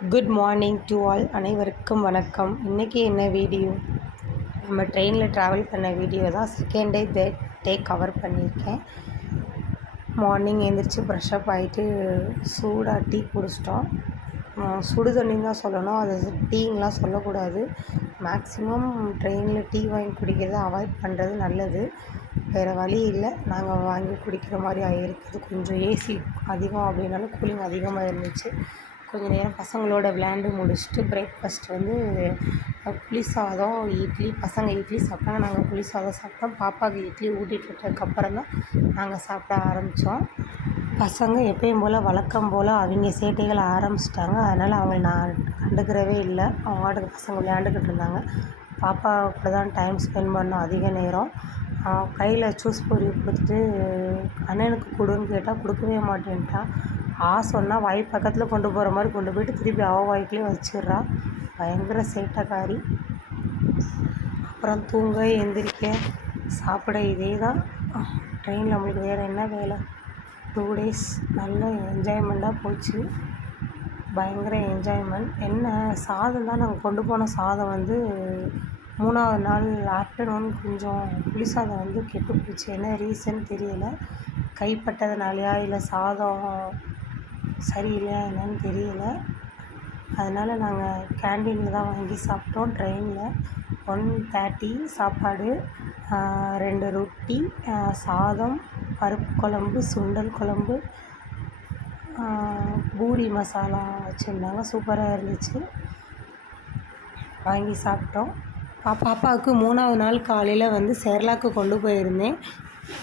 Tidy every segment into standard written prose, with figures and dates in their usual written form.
Good morning to all. அனைவருக்கும் வணக்கம். இன்றைக்கி என்ன வீடியோ, நம்ம ட்ரெயினில் ட்ராவல் பண்ண வீடியோ தான். Second day third day cover பண்ணியிருக்கேன். மார்னிங் எழுந்திரிச்சு ப்ரெஷ்அப் ஆகிட்டு சூடாக டீ குடிச்சிட்டோம். சுடு தண்ணின்னு தான் சொல்லணும், அது டீங்கெலாம் சொல்லக்கூடாது. மேக்ஸிமம் ட்ரெயினில் டீ வாங்கி குடிக்கிறத அவாய்ட் பண்ணுறது நல்லது. வேறு வழி இல்லை, நாங்கள் வாங்கி குடிக்கிற மாதிரி ஆகிருக்குது. கொஞ்சம் ஏசி அதிகம் அப்படின்னாலும் கூலிங் அதிகமாக இருந்துச்சு. கொஞ்சம் நேரம் பசங்களோட விளையாண்டு முடிச்சுட்டு பிரேக்ஃபாஸ்ட் வந்து புளி சாதம், இட்லி. பசங்க இட்லி சாப்பிட்டாங்க, நாங்கள் புளி சாதம் சாப்பிட்டோம். பாப்பாவுக்கு இட்லி ஊட்டிட்டு விட்டதுக்கப்புறம் தான் நாங்கள் சாப்பிட ஆரம்பித்தோம். பசங்க எப்பயும் போல் வழக்கம் போல் அவங்க சேட்டைகளை ஆரம்பிச்சிட்டாங்க. அதனால் அவங்களை நான் கண்டுக்கிறவே இல்லை. அவங்க வாட்டுக்கு பசங்க விளையாண்டுக்கிட்டு இருந்தாங்க. பாப்பா கூட தான் டைம் ஸ்பெண்ட் பண்ணோம் அதிக நேரம். கையில் ஜூஸ் பொரி கொடுத்துட்டு அண்ணனுக்கு கொடுன்னு கேட்டால் கொடுக்கவே மாட்டேன்ட்டான். சொன்னால் வாய் பக்கத்தில் கொண்டு போகிற மாதிரி கொண்டு போய்ட்டு திருப்பி வாய்க்குள்ளே வச்சிடுறா. பயங்கர சேட்டைக்காரி. அப்புறம் தூங்க, எந்திரிக்க, சாப்பிட இதே தான் ட்ரெயினில். நம்மளுக்கு வேறு என்ன வேலை? 2 days நல்ல என்ஜாய்மெண்ட்டாக போச்சு. பயங்கர என்ஜாய்மெண்ட். என்ன சாதம் தான் நாங்கள் கொண்டு போன சாதம் வந்து 3ஆவது நாள் ஆஃப்டர்நூன் கொஞ்சம் புளி சாதம் வந்து கெட்டு போச்சு. என்ன ரீசன் தெரியலை. கைப்பட்டதுனாலையா இல்லை சாதம் சரியில்லையா என்னன்னு தெரியல. அதனால் நாங்கள் கேண்டீனில் தான் வாங்கி சாப்பிட்டோம். ட்ரெயினில் 1:30 சாப்பாடு, 2 ரொட்டி, சாதம், பருப்பு குழம்பு, சுண்டல் குழம்பு, பூரி மசாலா வச்சுருந்தாங்க. சூப்பராக இருந்துச்சு. வாங்கி சாப்பிட்டோம். பாப்பாவுக்கு 3ஆவது நாள் காலையில் வந்து செர்லாக்கு கொண்டு போயிருந்தேன்.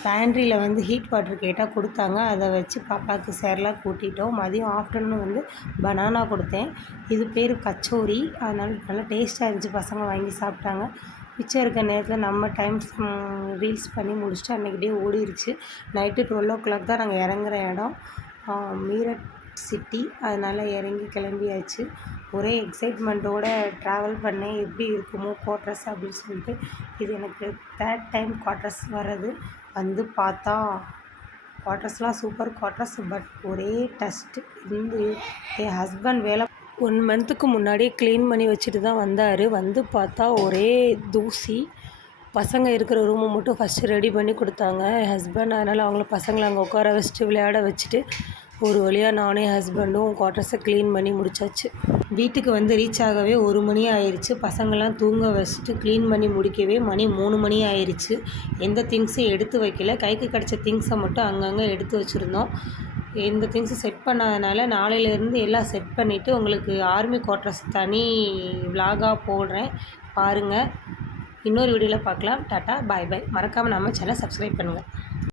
பேண்ட்ரியில் வந்து ஹீட் வாட்டர் கேட்டால் கொடுத்தாங்க. அதை வச்சு பாப்பாவுக்கு செர்லாக் ஊட்டிட்டோம். மதியம் ஆஃப்டர்நூன் வந்து பனானா கொடுத்தேன். இது பேர் கச்சோரி. அதனால் நல்லா டேஸ்ட்டாக இருந்துச்சு. பசங்க வாங்கி சாப்பிட்டாங்க. மிச்சம் இருக்க நேரத்தில் நம்ம ரீல்ஸ் பண்ணி முடிச்சுட்டு அன்றைக்கி டே ஓடிடுச்சு. நைட்டு 12 o'clock தான் நாங்கள் இறங்குற இடம். மீரட் சிட்டி. அதனால் இறங்கி கிளம்பியாச்சு. ஒரே எக்ஸைட்மெண்ட்டோடு ட்ராவல் பண்ணேன். எப்படி இருக்குமோ குவார்ட்டர்ஸ் அப்படின்னு சொல்லிட்டு. இது எனக்கு 3rd டைம் குவார்ட்டர்ஸ் வர்றது. வந்து பார்த்தா குவார்ட்டர்ஸ்லாம் சூப்பர் குவார்ட்டர்ஸ். பட் ஒரே டஸ்ட்டு. என் ஹஸ்பண்ட் வேலை 1 monthக்கு முன்னாடியே க்ளீன் பண்ணி வச்சுட்டு தான் வந்தார். வந்து பார்த்தா ஒரே தூசி. பசங்க இருக்கிற ரூமை மட்டும் ஃபஸ்ட்டு ரெடி பண்ணி கொடுத்தாங்க என் ஹஸ்பண்ட். அதனால் அவங்கள பசங்களை அங்கே உட்கார வச்சுட்டு விளையாட வச்சுட்டு ஒரு வழியாக நானே ஹஸ்பண்டும் குவார்ட்டர்ஸை க்ளீன் பண்ணி முடித்தாச்சு. வீட்டுக்கு வந்து ரீச் ஆகவே 1 மணி ஆயிடுச்சு. பசங்கள்லாம் தூங்க வச்சுட்டு க்ளீன் பண்ணி முடிக்கவே மணி 3 மணி ஆயிடுச்சு. எந்த திங்ஸும் எடுத்து வைக்கல. கைக்கு கிடச்ச திங்ஸை மட்டும் அங்கங்கே எடுத்து வச்சுருந்தோம். எந்த திங்ஸும் செட் பண்ணாதனால நாளையிலேருந்து எல்லாம் செட் பண்ணிவிட்டு உங்களுக்கு ஆர்மி குவார்ட்டர்ஸ் தனி விலாகாக போடுறேன், பாருங்கள். இன்னொரு வீடியோவில் பார்க்கலாம். டாட்டா, பாய் பாய். மறக்காமல் நம்ம சேனலை சப்ஸ்கிரைப் பண்ணுங்கள்.